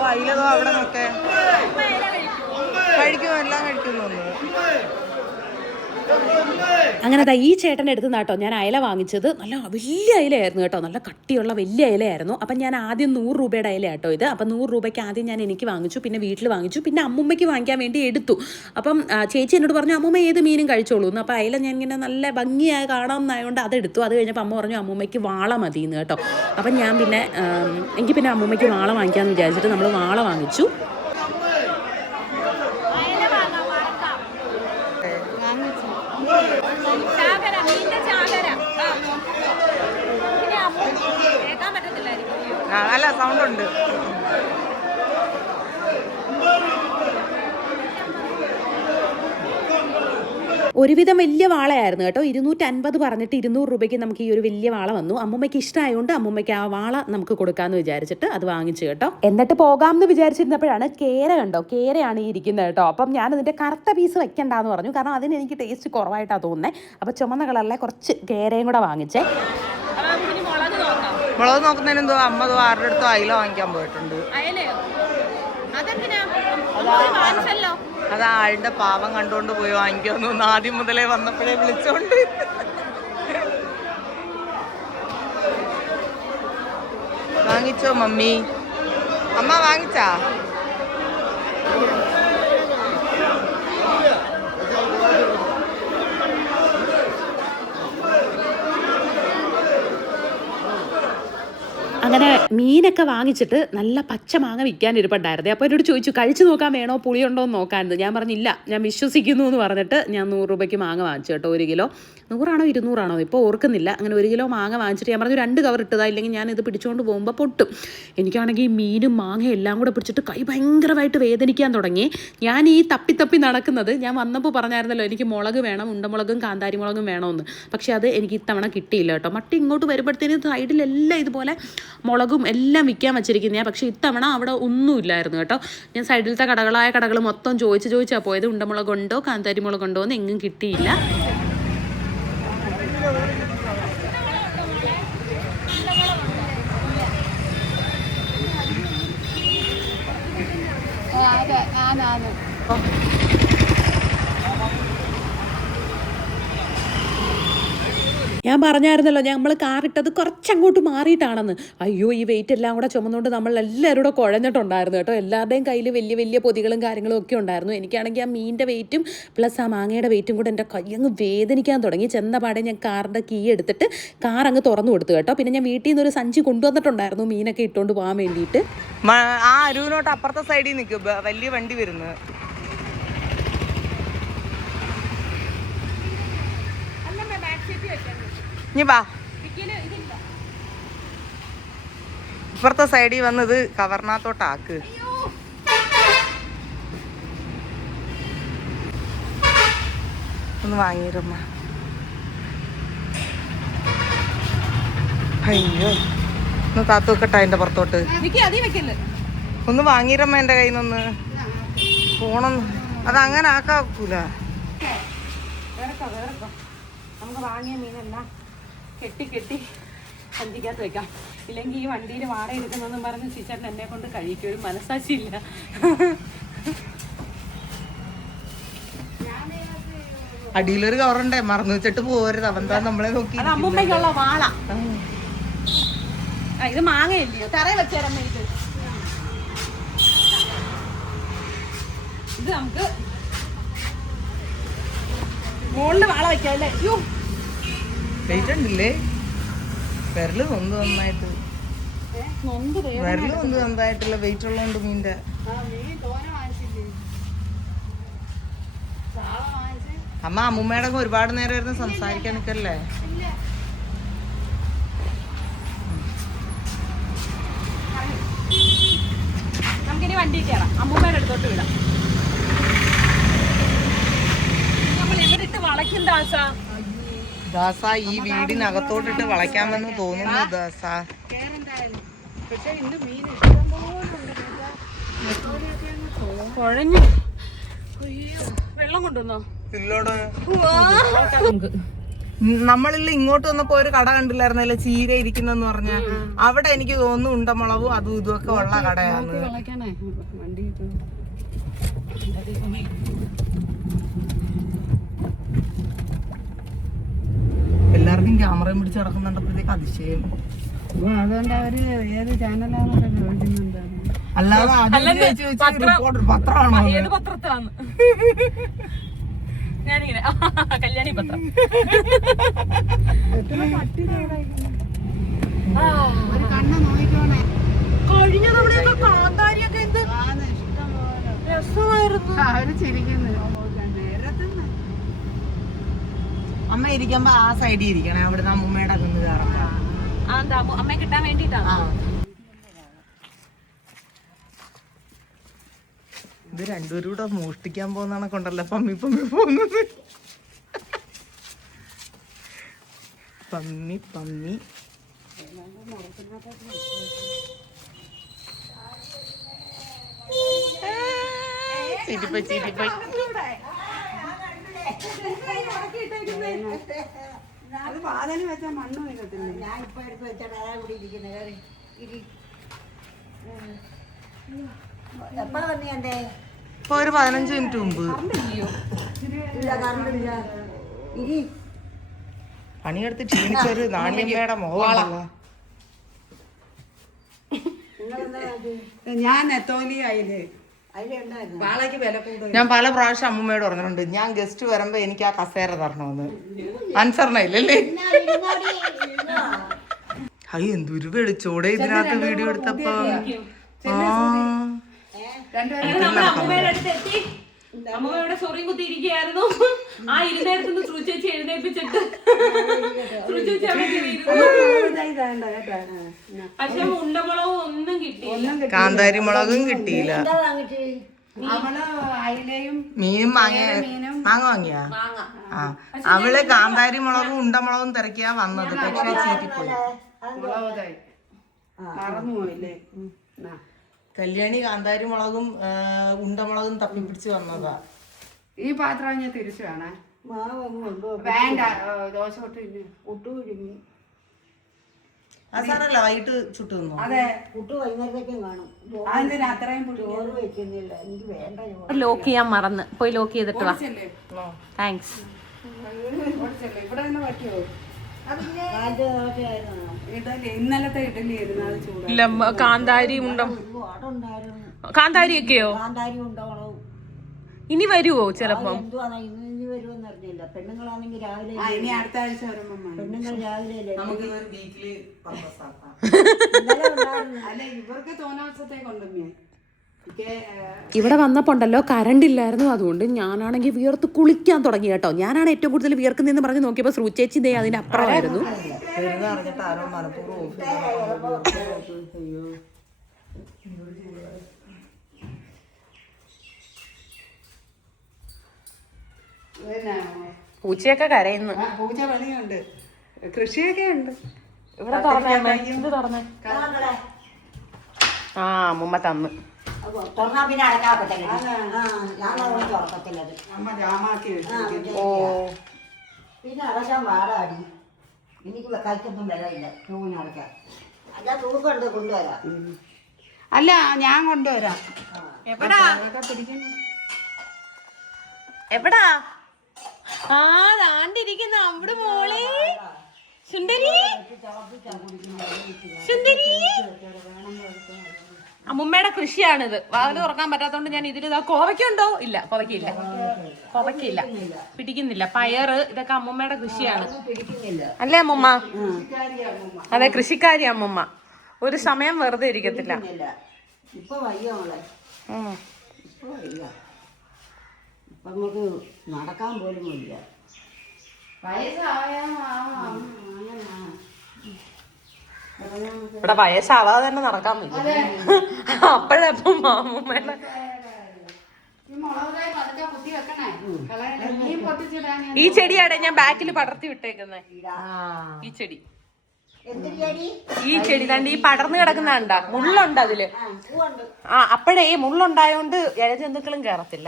അയിലതോ അവിടെ നോക്കേ കഴിക്കുമോ, എല്ലാം കഴിക്കുന്നു. അങ്ങനെ ഈ ചേട്ടൻ്റെ അടുത്ത് നിന്നാട്ടോ ഞാൻ അയല വാങ്ങിച്ചത്. നല്ല വലിയ അയലയായിരുന്നു കേട്ടോ, നല്ല കട്ടിയുള്ള വലിയ അയലയായിരുന്നു. അപ്പം ഞാൻ ആദ്യം 100 രൂപയുടെ അയല കേട്ടോ ഇത്. അപ്പം 100 രൂപയ്ക്ക് ആദ്യം ഞാൻ എനിക്ക് വാങ്ങിച്ചു, പിന്നെ വീട്ടിൽ വാങ്ങിച്ചു, പിന്നെ അമ്മുമ്മയ്ക്ക് വാങ്ങിക്കാൻ വേണ്ടി എടുത്തു. അപ്പം ചേച്ചി എന്നോട് പറഞ്ഞു അമ്മുമ്മ ഏത് മീനും കഴിച്ചോളൂ എന്ന്. അപ്പോൾ അയല ഞാൻ ഇങ്ങനെ നല്ല ഭംഗിയായി കാണാമെന്നായതുകൊണ്ട് അതെടുത്തു. അത് കഴിഞ്ഞപ്പോൾ അമ്മ പറഞ്ഞു അമ്മുമ്മയ്ക്ക് വാള മതിയെന്ന് കേട്ടോ. അപ്പം ഞാൻ പിന്നെ എനിക്ക് പിന്നെ അമ്മുമ്മയ്ക്ക് വാള വാങ്ങിക്കാമെന്ന് വിചാരിച്ചിട്ട് നമ്മൾ വാള വാങ്ങിച്ചു. നല്ല സൗണ്ട് ഉണ്ട്. ഒരുവിധം വലിയ വാളയായിരുന്നു കേട്ടോ. 250 പറഞ്ഞിട്ട് 200 രൂപയ്ക്ക് നമുക്ക് ഈ ഒരു വലിയ വാള വന്നു. അമ്മുമ്മയ്ക്ക് ഇഷ്ടമായതുകൊണ്ട് അമ്മുമ്മയ്ക്ക് ആ വാള നമുക്ക് കൊടുക്കാമെന്ന് വിചാരിച്ചിട്ട് അത് വാങ്ങിച്ചു കേട്ടോ. എന്നിട്ട് പോകാമെന്ന് വിചാരിച്ചിരുന്നപ്പോഴാണ് കേര കണ്ടോ, കേരയാണ് ഈ ഇരിക്കുന്നത് കേട്ടോ. അപ്പം ഞാൻ അതിൻ്റെ കറുത്ത പീസ് വെക്കണ്ടെന്ന് പറഞ്ഞു, കാരണം അതിന് എനിക്ക് ടേസ്റ്റ് കുറവായിട്ടാണ് തോന്നുന്നത്. അപ്പോൾ ചുമന്ന കളറിലെ കുറച്ച് കേരയും കൂടെ വാങ്ങിച്ചേ. മുളക് നോക്കുന്നതിന് എന്തോ അമ്മ ആരുടെ അടുത്തോ അയില വാങ്ങിക്കാൻ പോയിട്ടുണ്ട്. അത് ആളുടെ പാവം കണ്ടുകൊണ്ട് പോയി വാങ്ങിക്കാന്ന് തോന്നുന്നു. ആദ്യം മുതലേ വന്നപ്പോഴേ വിളിച്ചോണ്ട്. വാങ്ങിച്ചോ മമ്മി? അമ്മ വാങ്ങിച്ചാ? അങ്ങനെ മീനൊക്കെ വാങ്ങിച്ചിട്ട് നല്ല പച്ച മാങ്ങ വിൽക്കാൻ ഇരിപ്പുണ്ടായിരുന്നു. അപ്പോൾ എന്നോട് ചോദിച്ചു കഴിച്ച് നോക്കാൻ വേണോ, പുളിയുണ്ടോ എന്ന് നോക്കാമെന്ന്. ഞാൻ പറഞ്ഞില്ല, ഞാൻ വിശ്വസിക്കുന്നു എന്ന് പറഞ്ഞിട്ട് ഞാൻ 100 രൂപയ്ക്ക് മാങ്ങ വാങ്ങിച്ചു കേട്ടോ. 1 കിലോ 100 ആണോ 200 ആണോ ഇപ്പോൾ ഓർക്കുന്നില്ല. അങ്ങനെ 1 കിലോ മാങ്ങ വാങ്ങിച്ചിട്ട് ഞാൻ പറഞ്ഞു 2 കവർ ഇട്ടതാ, ഇല്ലെങ്കിൽ ഞാൻ ഇത് പിടിച്ചുകൊണ്ട് പോകുമ്പോൾ പൊട്ടും. എനിക്കാണെങ്കിൽ മീനും മാങ്ങയും എല്ലാം കൂടെ പിടിച്ചിട്ട് കൈ ഭയങ്കരമായിട്ട് വേദനിക്കാൻ തുടങ്ങി. ഞാൻ ഈ തപ്പി നടക്കുന്നത്, ഞാൻ വന്നപ്പോൾ പറഞ്ഞായിരുന്നല്ലോ എനിക്ക് മുളക് വേണം, ഉണ്ടമുളകും കാന്താരി മുളകും വേണമെന്ന്. പക്ഷേ അത് എനിക്ക് ഇത്തവണ കിട്ടിയില്ല കേട്ടോ. മട്ടി ഇങ്ങോട്ട് വരുമ്പോഴത്തേനും സൈഡിലെല്ലാം ഇതുപോലെ മുളകും എല്ലാം വിൽക്കാൻ വെച്ചിരിക്കുന്നതാണ്. പക്ഷേ ഇത്തവണ അവിടെ ഒന്നുമില്ലായിരുന്നു കേട്ടോ. ഞാൻ സൈഡിലത്തെ കടകൾ മൊത്തം ചോദിച്ചാൽ പോയത്. ഉണ്ടമുളകുണ്ടോ കാന്താരി മുളകുണ്ടോ എന്ന് എങ്ങും കിട്ടിയില്ല. ഞാൻ പറഞ്ഞായിരുന്നല്ലോ നമ്മൾ കാറിട്ടത് കുറച്ചങ്ങോട്ട് മാറിയിട്ടാണെന്ന്. അയ്യോ ഈ വെയിറ്റ് എല്ലാം കൂടെ ചുമന്നുകൊണ്ട് നമ്മൾ എല്ലാവരും കൂടെ കുഴഞ്ഞിട്ടുണ്ടായിരുന്നു കേട്ടോ. എല്ലാവരുടെയും കയ്യിൽ വലിയ വലിയ പൊതികളും കാര്യങ്ങളും ഒക്കെ ഉണ്ടായിരുന്നു. എനിക്കാണെങ്കിൽ ആ മീനിൻ്റെ വെയിറ്റും പ്ലസ് ആ മാങ്ങയുടെ വെയിറ്റും കൂടെ എൻ്റെ കയ്യങ്ങ് വേദനിക്കാൻ തുടങ്ങി. ചെന്ന പാടെ ഞാൻ കാറിൻ്റെ കീ എടുത്തിട്ട് കാർ അങ്ങ് തുറന്നു കൊടുത്തു കേട്ടോ. പിന്നെ ഞാൻ വീട്ടിൽ നിന്നൊരു സഞ്ചി കൊണ്ടുവന്നിട്ടുണ്ടായിരുന്നു മീനൊക്കെ ഇട്ടുകൊണ്ട് പോകാൻ വേണ്ടിയിട്ട്. ആ അരുവിനോട്ട് അപ്പുറത്തെ സൈഡിൽ നിൽക്കും വലിയ വണ്ടി വരുന്നത്. ഇപ്പുറത്തെ സൈഡിൽ വന്നത് കവർണാത്തോട്ടാക്ക്. ഒന്ന് വാങ്ങിയിരുമ്മ. അയ്യോ ഒന്ന് താത്തു വെക്കട്ടെ അതിന്റെ പുറത്തോട്ട്. ഒന്ന് വാങ്ങിയിരുമ്മ എന്റെ കയ്യിൽ നിന്ന്. പോണം അതങ്ങനെ ആക്കാക്കൂല. നമുക്ക് വാങ്ങിയ മീനെല്ലാം കെട്ടി സഞ്ചിക്കകത്ത് വെക്കാം. ഇല്ലെങ്കിൽ ഈ വണ്ടിയിൽ വാടക എടുക്കുന്നതെന്നും പറഞ്ഞ് ടീച്ചറിന് എന്നെ കൊണ്ട് കഴിക്കും. ഒരു മനസ്സാക്ഷിയില്ല. അടിയിലൊരു കവറുണ്ടേ, മറന്നു വെച്ചിട്ട് പോരുത്. അവന്താ നമ്മളെ നോക്കി. അമ്മൂമ്മയ്ക്കുള്ള വാള. ഇത് മാങ്ങയില്ലയോ, തറയിൽ വെച്ചേരമ്മ. ഇത് നമുക്ക് മുകളില് വാള വെക്കാം അല്ലേ. വെയിറ്റ് ഉണ്ടല്ലേ? വിരല് നന്നായിട്ട് നന്നായിട്ടുള്ള വെയിറ്റ് ഉള്ളതുകൊണ്ട് മീൻ്റെ. അമ്മ അമ്മൂമ്മയുടെ ഒരുപാട് നേരമായിരുന്നു സംസാരിക്കാൻ നിൽക്കല്ലേ. നമുക്കിനി വണ്ടി കയറാം, അമ്മൂമ്മയുടെ അടുത്തോട്ട് വിടാം. നമ്മൾ ഇവിടെ ഇട്ട് വളയ്ക്കും ദാസ. ഈ വീടിനകത്തോട്ടിട്ട് വളയ്ക്കാമെന്ന് തോന്നുന്നു ദാസ. കുഴഞ്ഞു. വെള്ളം കൊണ്ടുവന്നോ? നമ്മളിൽ ഇങ്ങോട്ട് വന്നപ്പോ ഒരു കട കണ്ടില്ലായിരുന്നല്ലോ, ചീര ഇരിക്കുന്നെന്ന് പറഞ്ഞ. അവിടെ എനിക്ക് തോന്നുന്നു ഉണ്ടമുളകും അതും ഇതുമൊക്കെ ഉള്ള കടയാണ്. ക്യാമറയും പിടിച്ച് കിടക്കുന്നുണ്ടപ്പോഴത്തേക്ക് അതിശയം. അതുകൊണ്ട് അവര് ഏത് ചാനലാണെന്നൊക്കെ ചോദിക്കുന്നുണ്ടായിരുന്നു. അല്ലാതെ പത്രമാണോ? ഏത് പത്രത്തിലാണ്? ഞാനിങ്ങനെ കല്യാണി പത്രം. ഒരു കണ്ണ് നോക്കിക്കോണേ. കഴിഞ്ഞ തവണയൊക്കെ കാന്താരിയൊക്കെ എന്ത് രസമായിരുന്നു. അവര് ചിരിക്കുന്നു. അമ്മ ഇരിക്കുമ്പോ ആ സൈഡിൽ ഇരിക്കണേ, അവിടുന്ന് അമ്മൂമ്മയുടെ കുന്ന് കയറാം. അമ്മയെ കിട്ടാൻ വേണ്ടിട്ടാണ്. ഇത് രണ്ടുപേരും കൂടെ മോഷ്ടിക്കാൻ പോകുന്ന കൊണ്ടല്ല പമ്മി പോകുന്നത്. പമ്മി ചിരിപ്പോയി. അത് വാതില് വെച്ചാൽ മണ്ണ് വീഴത്തില്ല. ഞാൻ ഇപ്പൊ എടുത്ത് വെച്ചാൽ ഇവിടെ ഇരിക്കുന്നത് എപ്പോഴാ തന്നെ എന്റെ ഇപ്പൊ ഒരു 15 മിനിറ്റ് മുമ്പ്. ഇരി പണിയെടുത്ത് ക്ഷീണിച്ചൊരു നാണ്യമ്മയുടെ മുഖമാണല്ലോ. ഞാൻ നെത്തോലി ആയില്ലേ അതിലുണ്ടായിരുന്നു വാളയ്ക്ക് വില കൂടുതൽ. ഞാൻ പല പ്രാവശ്യം അമ്മൂമ്മയോട് പറഞ്ഞിട്ടുണ്ട്, ഞാൻ ഗസ്റ്റ് വരുമ്പോ എനിക്ക് ആ കസേര തരണമെന്ന്. അനുസരണ ഇല്ലല്ലേ? അയ്യോ എന്തൊരു വെളിച്ചോടെ ഇതിനകത്ത് വീഡിയോ എടുത്തപ്പോ. അമ്മയുടെ അടുത്ത് എത്തി. അമ്മയുടെ സോറിയും കുത്തിയിരിക്കുകയായിരുന്നു. ആ ഇരുന്നേരത്തുനിന്ന് ശ്രുചേച്ചി എഴുന്നേൽപ്പിച്ചിട്ട് ശ്രുചേച്ചി അവിടെ പക്ഷെ ഉണ്ടമുളകും ഒന്നും കിട്ടിയില്ല. കാന്താരി മുളകും കിട്ടിയില്ല. എന്താ വാങ്ങിച്ച് അവള് അയിലയും മീനും മാങ്ങ വാങ്ങിയാ? ആ അവള് കാന്താരി മുളകും ഉണ്ടമുളകും തിരക്കിയാ വന്നത്, പക്ഷെ ചീറ്റിപ്പോയി. മുളകുതായി മറന്നുപോയില്ലേ. കല്യാണി കാന്താരി മുളകും ഉണ്ടമുളകും തപ്പിപ്പിടിച്ച് വന്നതാ. ഈ പാത്രം ഞാൻ തിരിച്ചു വേണേ. മാവ് വേണ്ട ദോശ ഒട്ടും സാറല്ല വൈകിട്ട് ചുട്ടു തന്നു. അതെ പുട്ട് വൈകുന്നേരത്തേക്കും കാണും. അതിന് അത്രയും ചോറ് വെക്കുന്നില്ല, എനിക്ക് വേണ്ട ചോറ്. ലോക്ക് ചെയ്യാൻ മറന്ന് പോയി ലോക്ക് ചെയ്തിട്ട് വാ. താങ്ക്സ്. ഇവിടെ തന്നെ പറ്റുമോ? കാലത്ത് ദോശയായിരുന്നു. ഇഡലി ഇന്നലത്തെ ഇഡലി ആയിരുന്നു, അത് ചൂട്. ഇല്ല കാന്താരി ഉണ്ടോ? അതുണ്ടായിരുന്നു. കാന്താരിയൊക്കെയോ കാന്താരി ഉണ്ടാവണം. ഇനി വരുവോ ചിലപ്പം? എന്തുവാണ് ഇന്ന് വരുമെന്ന് അറിഞ്ഞില്ല. പെണ്ണുങ്ങളാണെങ്കിൽ രാവിലെ ഇനി അടുത്ത ആഴ്ച വരുമ്പോ പെണ്ണുങ്ങൾ രാവിലെ അല്ല ഇവർക്ക് തോന്നാസത്തേക്ക് ഉണ്ടമ്മേ. ഇവിടെ വന്നപ്പോ ഉണ്ടല്ലോ കറണ്ട് ഇല്ലായിരുന്നു. അതുകൊണ്ട് ഞാനാണെങ്കിൽ വിയർത്ത് കുളിക്കാൻ തുടങ്ങി കേട്ടോ. ഞാനാണ് ഏറ്റവും കൂടുതൽ വിയർക്കുന്നതെന്ന് പറഞ്ഞ് നോക്കിയപ്പോ ശ്രുചേച്ചി ദേ അതിന്റെ അപ്പുറമായിരുന്നു. പൂച്ചയൊക്കെ കരയുന്നു. പൂച്ച പണിയുണ്ട്, കൃഷിയൊക്കെ ഉണ്ട്. ഇവിടെ തുറന്നേ. ആ മുമ്മ തന്ന്. തുറന്നാ പിന്നെ അടക്കാൻ പറ്റില്ല. ഞാൻ തുറക്കത്തില്ലത്. അമ്മ ജാമാക്കി വെച്ചു. ഓ പിന്നെ അടക്കാൻ പാടാടി. എനിക്ക് കൈക്കൊന്നും വിലയില്ല തൂങ്ങിന് അടയ്ക്കാൻ. അല്ല തൂക്കുണ്ട് കൊണ്ടുവരാം. അല്ല ഞാൻ കൊണ്ടുവരാം. എവിടാ? ആ ദാണ്ടിരിക്കുന്ന അവിടെ മോളെ സുന്ദരി. അമ്മുമ്മയുടെ കൃഷിയാണിത്. വാതിൽ തുറക്കാൻ പറ്റാത്തോണ്ട് ഞാൻ ഇതിൽ ഇതാ. കോവയ്ക്കുണ്ടോ? ഇല്ല, കോവയ്ക്കില്ല, പിടിക്കുന്നില്ല. പയറ് ഇതൊക്കെ അമ്മുമ്മയുടെ കൃഷിയാണ് അല്ലേ അമ്മുമ്മ? അതെ, കൃഷിക്കാരി അമ്മുമ്മ. ഒരു സമയം വെറുതെ ഇരിക്കത്തില്ല. ഇപ്പൊ വയ്യ മോളെ, ഇപ്പൊ വയ്യ. ഇപ്പൊ നമുക്ക് നടക്കാൻ പോലും വയ്യ. ഇവിടെ വയസ്സാവാതെ തന്നെ നടക്കാൻ പറ്റും. അപ്പോഴപ്പം അമ്മുമ്മയുടെ ഈ ചെടിയാടെ ഞാൻ ബാക്കിൽ പടർത്തി വിട്ടേക്കുന്നേ. ഈ ചെടി കണ്ട് ഈ പടർന്നു കിടക്കുന്ന കണ്ടാ മുള്ളുണ്ട് അതില്. ആ അപ്പോഴേ മുള്ളുണ്ടായോണ്ട് ഇഴജന്തുക്കളും കേറത്തില്ല.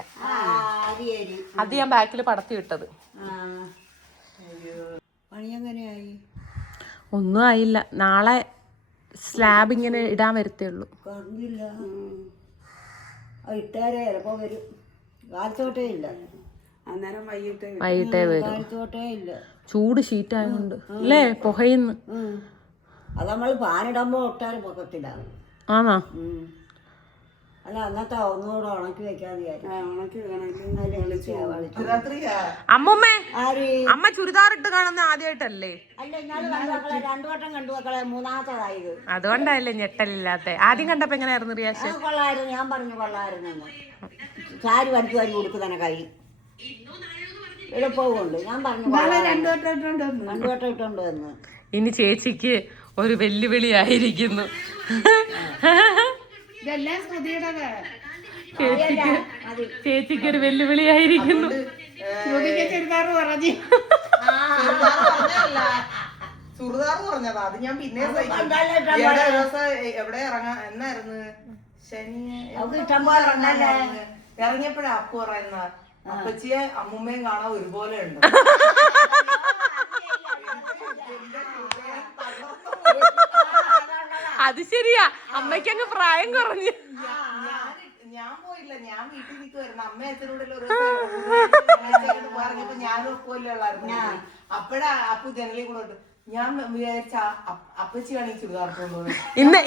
അത് ഞാൻ ബാക്കിൽ പടർത്തി വിട്ടത്. ഒന്നും ആയില്ല. നാളെ സ്ലാബ് ഇങ്ങനെ ഇടാൻ വരത്തേ ഉള്ളൂ. ഇട്ടേരെ ചിലപ്പോ വരും. കാലത്തോട്ടേ ഇല്ല. അന്നേരം വൈകിട്ട് വൈകിട്ടേ വരും. കാലത്തോട്ടേ ഇല്ല. ചൂട് ഷീറ്റായതുകൊണ്ട് അല്ലേ പുകയുന്നു. അത് നമ്മൾ പാനിടുമ്പോൾ ഒട്ടാനും പൊക്കത്തില്ല. ആണോ? അല്ല അന്നത്തെ ഒന്നുകൂടെ ഉണക്കി വെക്കാന്ന് വിചാരിച്ചു. ഉണക്കി അമ്മൂമ്മേ, അമ്മ ചുരിദാർ ഇട്ട് കാണുന്ന ആദ്യമായിട്ടല്ലേ? അല്ല ഇന്നാള് കണ്ടു മക്കളെ, 2 വട്ടം കണ്ടു മക്കളെ, 3-ാമത്തേതായത്. അതുകൊണ്ടല്ലേ ഞെട്ടലില്ലാത്ത. ആദ്യം കണ്ടപ്പോ എങ്ങനെയായിരുന്നു റിയാക്ഷൻ? കൊള്ളായിരുന്നു, ഞാൻ പറഞ്ഞു കൊള്ളായിരുന്നു. സാരി വടിച്ചു വാരി കൊടുക്കുന്നതിനെ കൈ എളുപ്പമുണ്ട്. ഞാൻ പറഞ്ഞു 2 വട്ടം ഇട്ടോണ്ട് 2 വട്ടം ഇട്ടോണ്ട് വന്ന്. ഇനി ചേച്ചിക്ക് ഒരു വെല്ലുവിളി ആയിരിക്കുന്നു. ഇതെല്ലാം ശ്രുതിയുടെ ചേച്ചിക്ക് ഒരു വെല്ലുവിളി ആയിരിക്കുന്നു. ശ്രുതിക്ക് ചുരിദാറ് പറഞ്ഞു. ചുറുദാർ പറഞ്ഞതാ. അത് ഞാൻ പിന്നെ എവിടെ ഇറങ്ങാ എന്നായിരുന്നു? ശനി ഇറങ്ങിയപ്പോഴാ അപ്പു പറയുന്ന അപ്പച്ചിയെ അമ്മുമ്മയും കാണാൻ ഒരുപോലെ ഉണ്ട്. അത് ശരിയാ, അമ്മയ്ക്ക് അങ്ങ് പ്രായം കുറഞ്ഞു. ഞാൻ പോയില്ല, ഞാൻ വീട്ടിൽ നിൽക്കുവായിരുന്നു. അമ്മ അച്ഛനോടുള്ള ഒരു പറഞ്ഞപ്പോ ഞാനും ഒപ്പല്ലേ ഉള്ളായിരുന്നു. അപ്പഴാ അപ്പു ജനലിൽ കൂടെ ഉണ്ട്. ഞാൻ വിചാരിച്ച അപ്പച്ചിയാണ് ഈ ചുരിദാർ കൊണ്ടുപോകുന്നത്. ഇന്ന്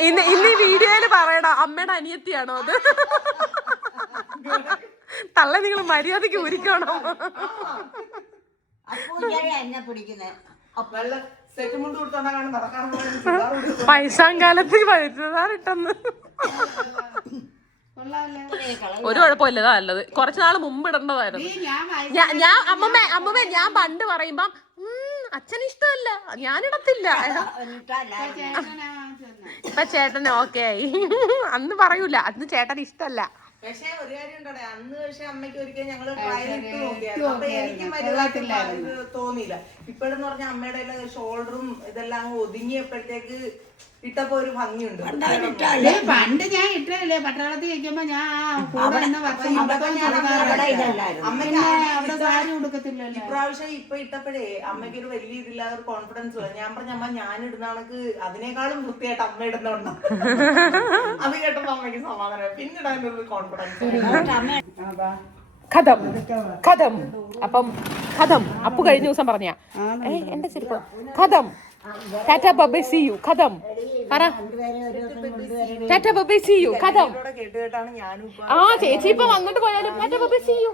വീഡിയോയില് പറയണോ അമ്മയുടെ അനിയത്തിയാണോ അത്? തള്ള നിങ്ങൾ മര്യാദക്ക് ഒരുക്കണം. എന്നെ പിടിക്കുന്നേ സെറ്റ് മുണ്ട് കൊടുത്തോണ്ടാ നടക്കാൻ. പൈസാം കാലത്ത് പഴുത്തതാറിട്ടെന്ന് ഒരു കുഴപ്പമില്ല, നല്ലത്. കുറച്ചു നാള് മുമ്പ് ഇടേണ്ടതായിരുന്നു. ഞാൻ അമ്മമ്മേ ഞാൻ പണ്ട് പറയുമ്പം അച്ഛന് ഇഷ്ടമല്ല, ഞാനിടത്തില്ല. ഇപ്പൊ ചേട്ടന് ഓക്കെ ആയി. അന്ന് പറയൂല, അന്ന് ചേട്ടന് ഇഷ്ടല്ല. പക്ഷെ ഒരു കാര്യം ഉണ്ടേ, അന്ന് പക്ഷെ അമ്മയ്ക്ക് ഒരിക്കലും ഞങ്ങള് ട്രയലിട്ട് നോക്കിയായിരുന്നു. അപ്പൊ എനിക്ക് മരുതായിട്ട് തോന്നിയില്ല. ഇപ്പോഴെന്ന് പറഞ്ഞ അമ്മയുടെ ഷോൾഡറും ഇതെല്ലാം ഒതുങ്ങിയപ്പോഴത്തേക്ക് ഇട്ടപ്പോ ഒരു ഭംഗിയുണ്ട്. പണ്ട് ഞാൻ ഇട്ടല്ലേ പട്ടാളത്തിൽ വെക്കുമ്പോ ഞാൻ അവിടെ സാരി കൊടുക്കത്തില്ലല്ലോ. ഇപ്രാവശ്യം ഇപ്പൊ ഇട്ടപ്പോഴേ അമ്മയ്ക്ക് ഒരു വലിയ ഇതില്ലാതെ ഒരു കോൺഫിഡൻസ് ഇല്ല. ഞാൻ പറഞ്ഞ അമ്മ ഞാൻ ഇടുന്ന കണക്ക് അതിനേക്കാളും വൃത്തിയായിട്ട് അമ്മ ഇടുന്നുണ്ടോ. അത് കേട്ടപ്പോ അമ്മയ്ക്ക് സമാധാനം. പിന്നിടാനൊരു കോൺഫിഡൻസ്. കഥം കഥം അപ്പം കഥം അപ്പു കഴിഞ്ഞ ദിവസം പറഞ്ഞ എന്റെ ചെരുപ്പ് കഥം ടാറ്റ ബൈ സീ യു കഥം പറ. ടാറ്റ ബൈ സീ യു കഥം. ആ ചേച്ചി ഇപ്പൊ വന്നിട്ട് പോയാലും ടാറ്റ ബൈ സീ യു.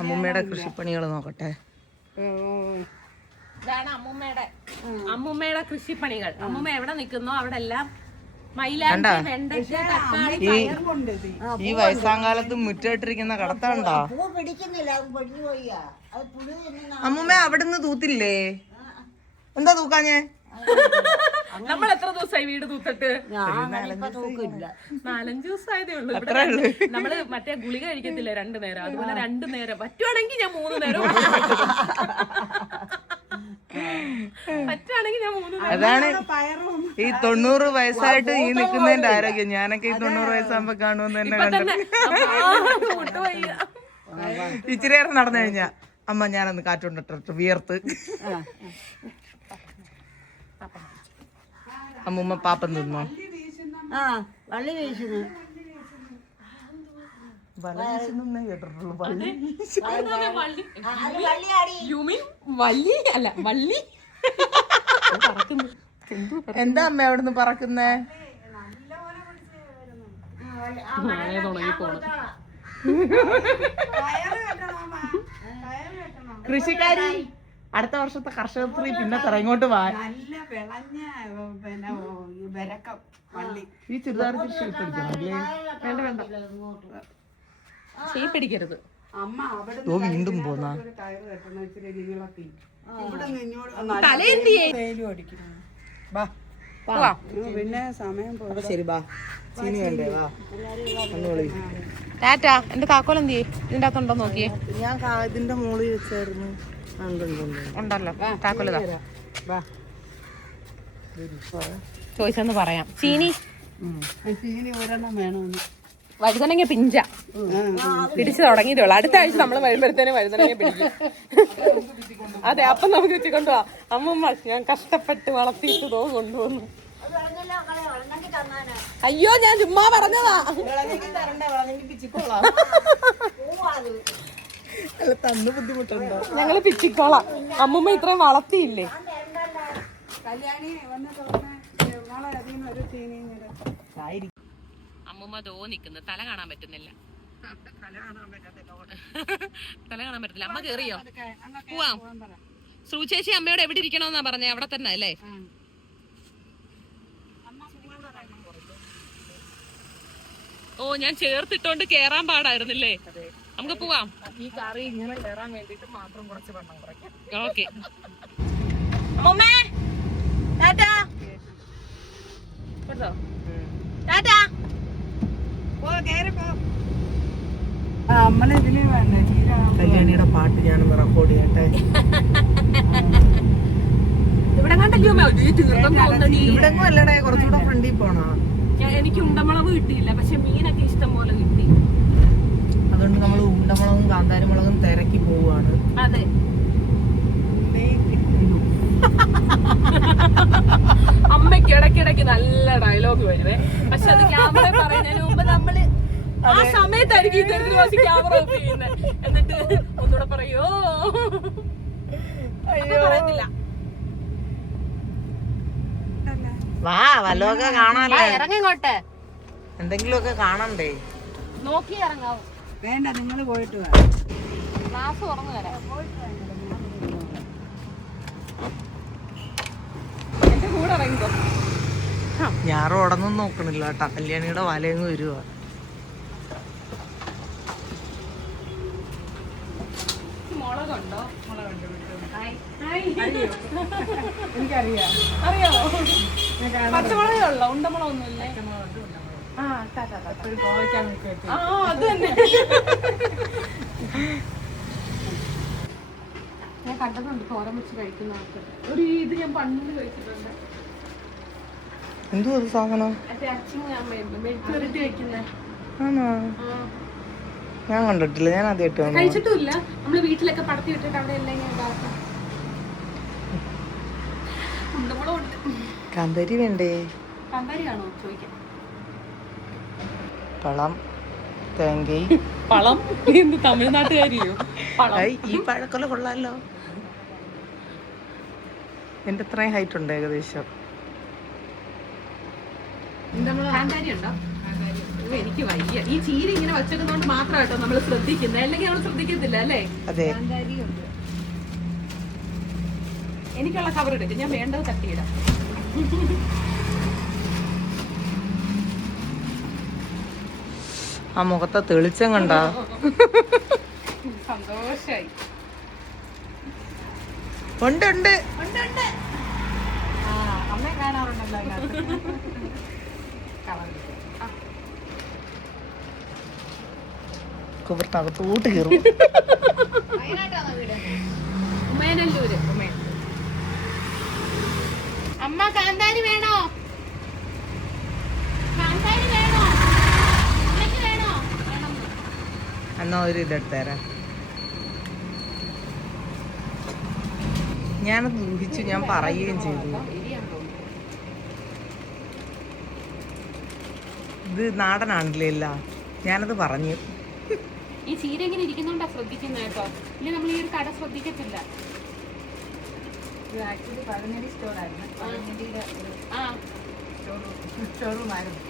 അമ്മൂമ്മയുടെ കൃഷിപ്പണികൾ നോക്കട്ടെ. ഇതാണ് അമ്മൂമ്മയുടെ കൃഷിപ്പണികൾ. അമ്മൂമ്മ എവിടെ നിൽക്കുന്നോ അവിടെ എല്ലാം ഈ വയസ്സാങ്കാലത്ത് മുറ്റിട്ടിരിക്കുന്ന കടത്താണ്ടോ? പൂ പിടിക്കുന്നില്ല, പൊടിഞ്ഞു പോയാ. അമ്മൂമ്മ അവിടുന്ന് തൂത്തില്ലേ? എന്താ തൂക്കാഞ്ഞേ? നമ്മൾ എത്ര ദിവസമായി വീട് തൂത്തിട്ട്? 4-5 ദിവസമായതേ ഉള്ളൂ. നമ്മള് മറ്റേ ഗുളിക കഴിക്കത്തില്ലേ 2 നേരം, അതുപോലെ 2 നേരം പറ്റുവാണെങ്കിൽ ഞാൻ 3 നേരം പറ്റുവാണെങ്കിൽ ഞാൻ 3 നേരം. അതാണ് ഈ 90 വയസ്സായിട്ട് ഈ നിക്കുന്നതിന്റെ ആരോഗ്യം. ഞാനൊക്കെ ഈ 90 വയസ്സാകുമ്പോ കാണുമെന്ന് തന്നെ കണ്ടു. ഇച്ചിരിയേറെ നടന്നു കഴിഞ്ഞാ അമ്മ ഞാനൊന്ന് കാറ്റുകൊണ്ടിട്ട് വിയർത്ത്. അമ്മൂമ്മ പാപ്പം തിന്നോ? വള്ളി വീശുന്നു. എന്താ അമ്മ അവിടുന്ന് പറക്കുന്നേ? കൃഷിക്കാരി അടുത്ത വർഷത്തെ കർഷകശ്രീ പിന്നെ ഇങ്ങോട്ട് വാ. നല്ല വിളഞ്ഞ വള്ളി. ഈ ചുരിദാർ ഷേപ്പ് ഷേപ്പിടിക്കരുത്. അമ്മ അവിടെ വീണ്ടും പോന്നാ ടയർ കെട്ടണം ഇച്ചിരി നീളത്തി. ഇവിടെ പിന്നെ സമയം പോലെ. ശരി ബാ ചീനി വേണ്ടേ? വാ ടാറ്റ. എന്റെ താക്കോൽ എന്ത് ചെയ്യും? ഇതിന്റെ അകത്തുണ്ടോ നോക്കിയേ. ഞാൻ ഇതിന്റെ മോളിൽ വെച്ചായിരുന്നു. ഉണ്ടല്ലോ താക്കോലതാ. ചോദിച്ചെന്ന് പറയാം. ചീനി ചീനി ഒരെണ്ണം വേണമെന്ന്. വഴുതനങ്ങ പിഞ്ച പിടിച്ചു തുടങ്ങിയതേ ഉള്ളു. അടുത്ത ആഴ്ച നമ്മൾ വരുമ്പോഴത്തേനും വഴുതനങ്ങ പിടിക്കും. അതെ, അപ്പം നമുക്ക് വെച്ച് കൊണ്ടുപോവാ. അമ്മമ്മ ഞാൻ കഷ്ടപ്പെട്ട് വളർത്തിയിട്ട് കൊണ്ടുവന്നു. അയ്യോ ഞാൻ ചുമ്മാ പറഞ്ഞതാ. തന്ന് ബുദ്ധിമുട്ടുണ്ടോ? ഞങ്ങള് പിച്ചിക്കോളാം. അമ്മൂമ്മ ഇത്രയും വളർത്തിയില്ലേ. അമ്മൂമ്മ ദോ നിക്കുന്നു. തല കാണാൻ പറ്റുന്നില്ല. തല കാണാൻ പറ്റില്ല. അമ്മ കേറിയോ? പോവാം. ശ്രു ചേച്ചി അമ്മയോട് എവിടെ ഇരിക്കണോന്നാ പറഞ്ഞേ? അവിടെ തന്നെ അല്ലേ? ഓ ഞാൻ ചേർത്തിട്ടോണ്ട് കേറാൻ പാടായിരുന്നില്ലേ? നമുക്ക് പോവാം. ഈ കറി ഇങ്ങനെ കയറാൻ വേണ്ടിട്ട് മാത്രം കുറച്ച് വെള്ളം കുറയ്ക്കാം. ഓക്കെ. കല്യാണിയുടെ പാട്ട് ഞാനൊന്ന് റെക്കോർഡ് ചെയ്യട്ടെ. ഇവിടെ കണ്ടല്ലോ ഇവിടെങ്ങും അല്ലടേ, കുറച്ചുകൂടെ ഫ്രണ്ടിൽ പോണോ? എനിക്ക് ഉണ്ടമുളക് കിട്ടിയില്ല, പക്ഷെ മീനൊക്കെ ഇഷ്ടം പോലെ കിട്ടി. അതുകൊണ്ട് നമ്മൾ ഉണ്ടമുളകും കാന്താരിമുളകും തിരക്കി പോവാണ്. അതെ. അമ്മയ്ക്ക് ഇടയ്ക്കിടയ്ക്ക് നല്ല ഡയലോഗ് വരുവേ, പക്ഷെ അത് ക്യാമറ പറയുന്നതിന് മുമ്പ് നമ്മള് ആ സമയത്തായിരിക്കും ഇത്തരത്തിൽ ക്യാമറ ഓഫ് ചെയ്യുന്നത്. എന്നിട്ട് ഒന്നുകൂടെ പറയോ പറയുന്നില്ല. വാ, വല്ലതൊക്കെ കാണാല്ലേ? ഇറങ്ങിങ്ങോട്ടെ, എന്തെങ്കിലുമൊക്കെ കാണണ്ടേ? നോക്കി ഇറങ്ങാവും. വേണ്ട, നിങ്ങൾ പോയിട്ട് വാ. ക്ലാസ് തുറന്നു തരാം. എന്റെ കൂടെ ഇറങ്ങിക്കോ. ഞാൻ റോഡൊന്നും നോക്കണില്ല കേട്ടാ, കല്യാണിയുടെ വലയങ്ങ് വരുവാ. മുളകുണ്ടോ? എനിക്കറിയാം. അറിയാമോ? പച്ചമുളകേ ഉള്ളോ? ഉണ്ടമുളകൊന്നും ഇല്ലേ? ആ അത് തന്നെ. ഞാൻ കണ്ടിട്ടുണ്ട് തോരൻ വെച്ച് കഴിക്കുന്ന ആൾക്കാർ. ഒരു ഇത് ഞാൻ പണ്ട് കഴിച്ചിട്ടുണ്ട്. എന്തോ അത് സാധനം? മറ്റേ അച്ഛനും അമ്മയും മെഴുക്കുവരട്ടി വെക്കുന്നേ. ആണോ? ഞാൻ കണ്ടിട്ടില്ല, ഞാൻ ആദ്യമായിട്ട് കഴിച്ചിട്ടുമില്ല. നമ്മള് വീട്ടിലൊക്കെ പടത്തി വിട്ടിട്ട് അവിടെ എല്ലാം ഇങ്ങനെ ഇതാക്കും. ഉണ്ടമുളകുണ്ട്. കാന്താരി വേണ്ടേ? കാന്താരിയാണോ ചോദിക്കാം. പളം, തേങ്ങ. പളം? എന്ത് തമിഴ്നാട്ടുകാരിയോ? ഈ പഴക്കൊല കൊള്ളാലോ. എന്റെ അത്രയും ഹൈറ്റ് ഉണ്ട് ഏകദേശം. കാന്താരി ഉണ്ടോ? എനിക്ക് വയ്യ. ഈ ചീര ഇങ്ങനെ വച്ചേക്കുന്നോണ്ട് മാത്രമായിട്ടോ നമ്മൾ ശ്രദ്ധിക്കുന്നത്, അല്ലെങ്കിൽ നമ്മൾ ശ്രദ്ധിക്കത്തില്ല അല്ലേ? അതെ. എനിക്കുള്ള കവർ എടുക്കും, ഞാൻ വേണ്ടത് തട്ടിയിടാം. ആ മുഖത്തെ തെളിച്ചം കണ്ടാ? സന്തോഷായി. ഉണ്ട്. അമ്മയെ കാണാറുണ്ടല്ലോ കുവറിനകത്തോട്ട് കയറും. ഉമ്മേനല്ലൂര്. അമ്മ കാന്താരി വേണോ? കാന്താരി വേണോ? അമ്മയ്ക്ക് വേണോ? എന്നാ ഒരു ഇതെടുത്തേരാ. ഞാനത് ഊഹിച്ചു, ഞാൻ പറയുകയും ചെയ്തു. ഇത് നാടനാണില്ല, ഞാനത് പറഞ്ഞു. ഈ ചീര ഇങ്ങനെ ഇരിക്കുന്നോണ്ടാ ശ്രദ്ധിക്കുന്നത് കേട്ടോ, ഇല്ല നമ്മൾ ഈ ഒരു കട ശ്രദ്ധിക്കത്തില്ല. ആക്ച്വലി പഴഞ്ഞടി സ്റ്റോറായിരുന്നു. പഴഞ്ഞടിയുടെ ഷോറൂമായിരുന്നു.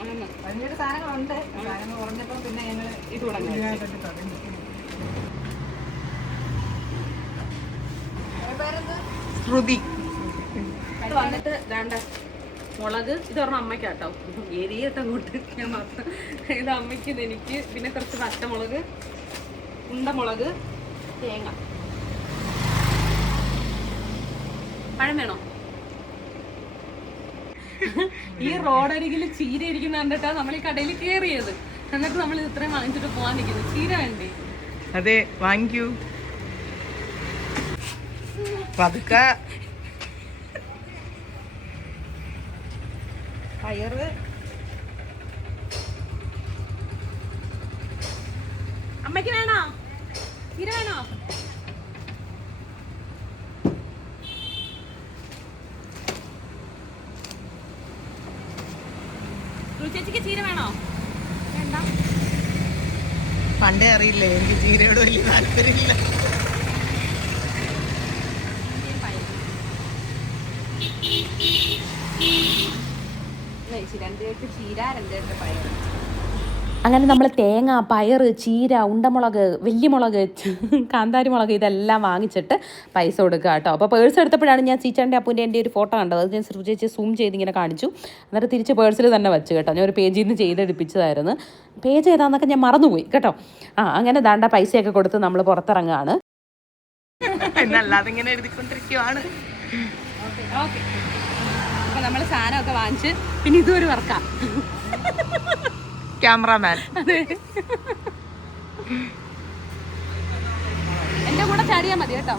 പഴഞ്ഞടി സാധനങ്ങളുണ്ട്. സാധനങ്ങൾ കുറഞ്ഞപ്പോൾ പിന്നെ ഞങ്ങൾ ഇത് തുടങ്ങി. ശ്രുതി വന്നിട്ട് വേണ്ട മുളക് ഇത് പറഞ്ഞ അമ്മയ്ക്കാട്ടോ, എരിയട്ട് അങ്ങോട്ട് ഞാൻ മാത്രം. ഇത് അമ്മയ്ക്ക്, എനിക്ക്, പിന്നെ കുറച്ച് പച്ചമുളക്, ഉണ്ടമുളക്, തേങ്ങ. പഴം വേണോ? ഈ റോഡരികിൽ ചീര ഇരിക്കുന്ന കണ്ടിട്ടാ നമ്മൾ ഈ കടയിൽ കയറിയത്. എന്നിട്ട് നമ്മൾ ഇത്രയും വാങ്ങിച്ചിട്ട് പോവാൻ നിൽക്കുന്നത്. ചീര വേണ്ടേ? അതെ, വാങ്ങിക്കൂ. പതുക്കെ. പയറ് അമ്മയ്ക്ക് വേണോ? ചീര വേണോ? ചേച്ചിക്ക് ചീര വേണോ? വേണ്ട. പണ്ടേ അറിയില്ലേ എനിക്ക് ചീരയോട് വലിയ താല്പര്യമില്ല. അങ്ങനെ നമ്മൾ തേങ്ങ, പയർ, ചീര, ഉണ്ടമുളക്, വലിയ മുളക്, കാന്താരി മുളക് ഇതെല്ലാം വാങ്ങിച്ചിട്ട് പൈസ കൊടുക്കുക കേട്ടോ. അപ്പോൾ പേഴ്സ് എടുത്തപ്പോഴാണ് ഞാൻ ചീച്ചാൻ്റെ അപ്പൂൻ്റെ എൻ്റെ ഒരു ഫോട്ടോ കണ്ടത്. അത് ഞാൻ ചേച്ചി സൂം ചെയ്ത് ഇങ്ങനെ കാണിച്ചു. എന്നിട്ട് തിരിച്ച് പേഴ്സിൽ തന്നെ വെച്ച് കേട്ടോ. ഞാൻ ഒരു പേജിൽ നിന്ന് ചെയ്തെടുപ്പിച്ചതായിരുന്നു. പേജ് ഏതാണെന്നൊക്കെ ഞാൻ മറന്നുപോയി കേട്ടോ. അങ്ങനെ ദാണ്ട പൈസയൊക്കെ കൊടുത്ത് നമ്മൾ പുറത്തിറങ്ങുകയാണ്. എന്നല്ലാതെ ഇങ്ങനെ എഴുതിക്കൊണ്ടിരിക്കുവാണ്. ഓക്കെ. അപ്പോൾ നമ്മൾ സാധനമൊക്കെ വാങ്ങിച്ച് പിന്നെ ഇതൊരു വർക്കാ. ക്യാമറാമാൻ എന്റെ കൂടെ ചാടിയാ മതി കേട്ടോ.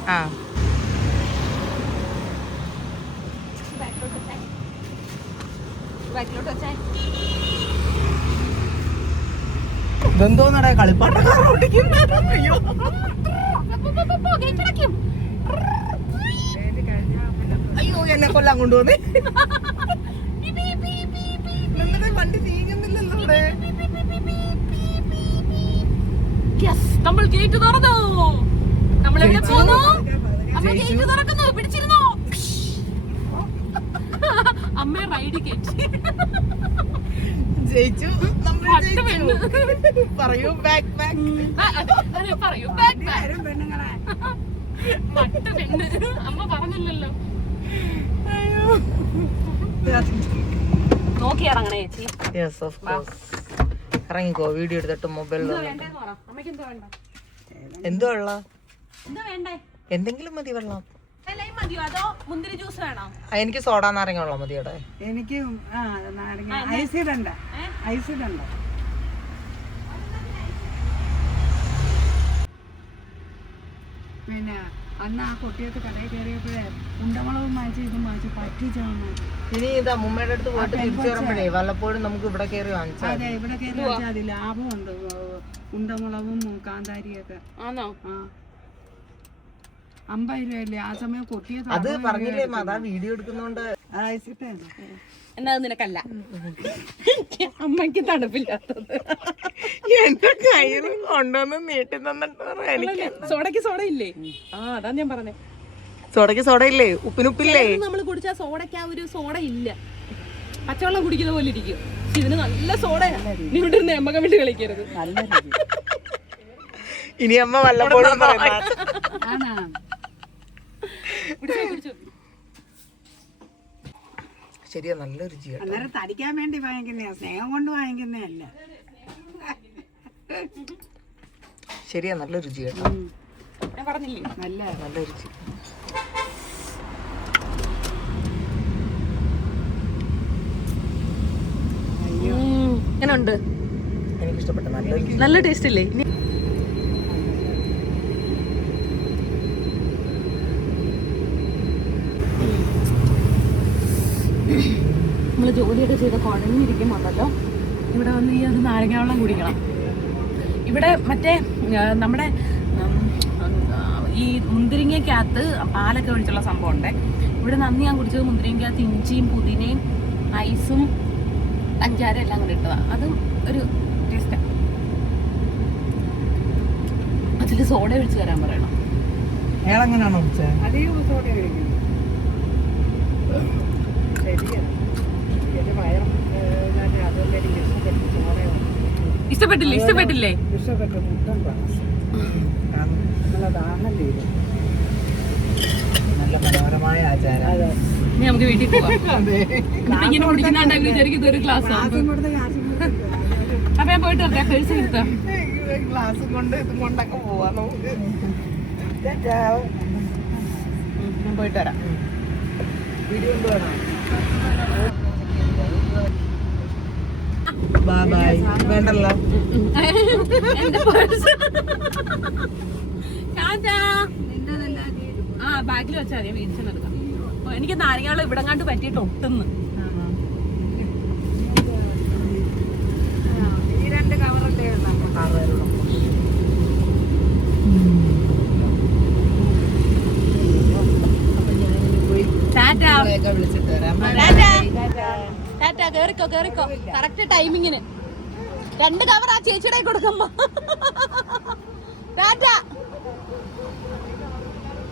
ഇതെന്തോന്നടേ കളിപ്പാട്ടക്കാർ ഓടിക്കുന്നത്? അയ്യോ എന്നെ കൊല്ലാൻ കൊണ്ടുപോന്നേ. വണ്ടി നീങ്ങുന്നില്ലല്ലോ ഇവിടെ. നമ്മൾ ഗേറ്റ് തുറന്നു. നമ്മൾ എവിടെ പോകുന്നു? നമ്മൾ ഗേറ്റ് തുറക്കുന്നു. പിടിച്ചിരുന്നോ? അമ്മ റൈഡ് കയറ്റി. ജയിച്ചു. പറയൂ ബാക്ക് ബാക്ക്. പറയൂ ബാക്ക് ബാക്ക്. അമ്മ പറഞ്ഞില്ലല്ലോ. നോക്കി ഇറങ്ങണേ ചേച്ചി. Yes of course. ഇറങ്ങിക്കോ വീഡിയോ എടുത്തിട്ട് മൊബൈലിൽ. എന്തോ വെള്ള എന്തെങ്കിലും മതി വെള്ളം. അതോ മുന്തിരി ജ്യൂസ് വേണോ? എനിക്ക് സോഡാ നാരങ്ങ വെള്ളം മതി. അവിടെ എനിക്ക് ഐസ് ഇടണ്ട. പിന്നെ അന്ന് ആ കുട്ടിയൊക്കെ കടയിൽ കയറിയപ്പോഴേ ഉണ്ടമുളകും വാങ്ങിച്ച് ഇതും വാങ്ങിച്ച് പറ്റിച്ചാണ്. ഇനി ഇതാ മുമ്മയുടെ അടുത്ത് പോയിട്ട് തിരിച്ചു വരുമ്പോഴേ വല്ലപ്പോഴും നമുക്ക് ഇവിടെ കയറി വാങ്ങിച്ചാൽ. അതെ, ഇവിടെ കയറി വാങ്ങിച്ചാൽ മതി. ലാഭമുണ്ട്. ഉണ്ടമുളകും കാന്താരിയൊക്കെ. ആണോ? ആ 50 രൂപയല്ലേ ആ സമയം കൊട്ടിയത്. അത് പറഞ്ഞില്ലേ അതാ വീഡിയോ എടുക്കുന്നോണ്ട്. എന്നാ അത് നിനക്കല്ല, അമ്മയ്ക്ക് തണുപ്പില്ലാത്തത്. എന്റെ കയ്യിൽ കൊണ്ടുവന്ന് നീട്ടി തന്നിട്ട് സോഡയ്ക്ക് സോഡ ഇല്ലേ? അതാ ഞാൻ പറഞ്ഞേ. സോഡയ്ക്ക് സോഡ ഇല്ലേ? ഉപ്പിനുപ്പില്ലേ? നമ്മൾ കുടിച്ചാ സോഡയ്ക്ക് ആ ഒരു സോഡ ഇല്ല. പച്ചവെള്ളം കുടിക്കുന്ന പോലെ ഇരിക്കും. ഇതിന് നല്ല സോഡയാണ്. നീ ഇവിടെ ഇരുന്ന് എമ്മ കമ്മിട്ട് കളിക്കരുത്. ഇനി അമ്മ വല്ലപ്പോഴും ശരിയാ, നല്ല രുചിയാണ്. അന്നേരം തടിക്കാൻ വേണ്ടി വാങ്ങിക്കുന്നതാ, സ്നേഹം കൊണ്ട് വാങ്ങിക്കുന്നതല്ല. ശരിയാ, നല്ല രുചി കേട്ടോ. ഞാൻ പറഞ്ഞില്ലേ നല്ല രുചി. എങ്ങനെയുണ്ട്? എനിക്ക് ഇഷ്ടപ്പെട്ടു. നല്ല ടേസ്റ്റ് ഇല്ലേ? നമ്മൾ ജോലിയൊക്കെ ചെയ്ത് കുഴഞ്ഞിരിക്കുമ്പോണ്ടല്ലോ ഇവിടെ വന്ന് ഈ ഒരു നാരങ്ങ വെള്ളം കുടിക്കണം. ഇവിടെ മറ്റേ നമ്മുടെ ഈ മുന്തിരിങ്ങയ്ക്കകത്ത് പാലൊക്കെ ഒഴിച്ചുള്ള സംഭവം ഉണ്ട്. ഇവിടെ നന്ദി ഞാൻ കുടിച്ചത് മുന്തിരിങ്ങയ്ക്കകത്ത് ഇഞ്ചിയും പുതിനയും ഐസും പഞ്ചാര എല്ലാം കൂടി ഇട്ടതാണ്. അതും ഒരു ടേസ്റ്റാണ്. അതിൽ സോഡ ഒഴിച്ച് തരാൻ പറയണം. ഏളെങ്ങനെയാണോ അധികം സോഡ കഴിക്കുന്നു. ഇഷ്ടപ്പെട്ടില്ലേ? നല്ല മനോഹരമായ ആചാരം. നമുക്ക് വീട്ടിൽ പോവാം. ഇങ്ങനെ കുടിക്കുന്നുണ്ടെങ്കിൽ വിചാരിക്കും ഇതൊരു ക്ലാസ്. അപ്പൊ ഞാൻ പോയിട്ട് വരാം. പേഴ്സ് എടുത്താം. ഗ്ലാസും കൊണ്ട് ഇതും കൊണ്ടൊക്കെ പോവാ നമുക്ക്. ഞാൻ പോയിട്ട് വരാം. വീഡിയോ കൊണ്ടുപോകണം. ബൈ വേണ്ടല്ലോ. ബാഗിൽ വെച്ചാൽ മതി, വീടിച്ചെടുക്കാം. എനിക്ക് നാരങ്ങാള് ഇവിടെ കണ്ട് പറ്റിയിട്ട് ഒട്ടുന്നു. ഈ 2 കവറല്ലേ വിളിച്ചിട്ട് വരാം. ടാറ്റ കേറിക്കോ കറക്റ്റ് ടൈമിങ്ങിന് 2 കവർ ആ ചേച്ചിയുടെ കൊടുക്കുമ്പോ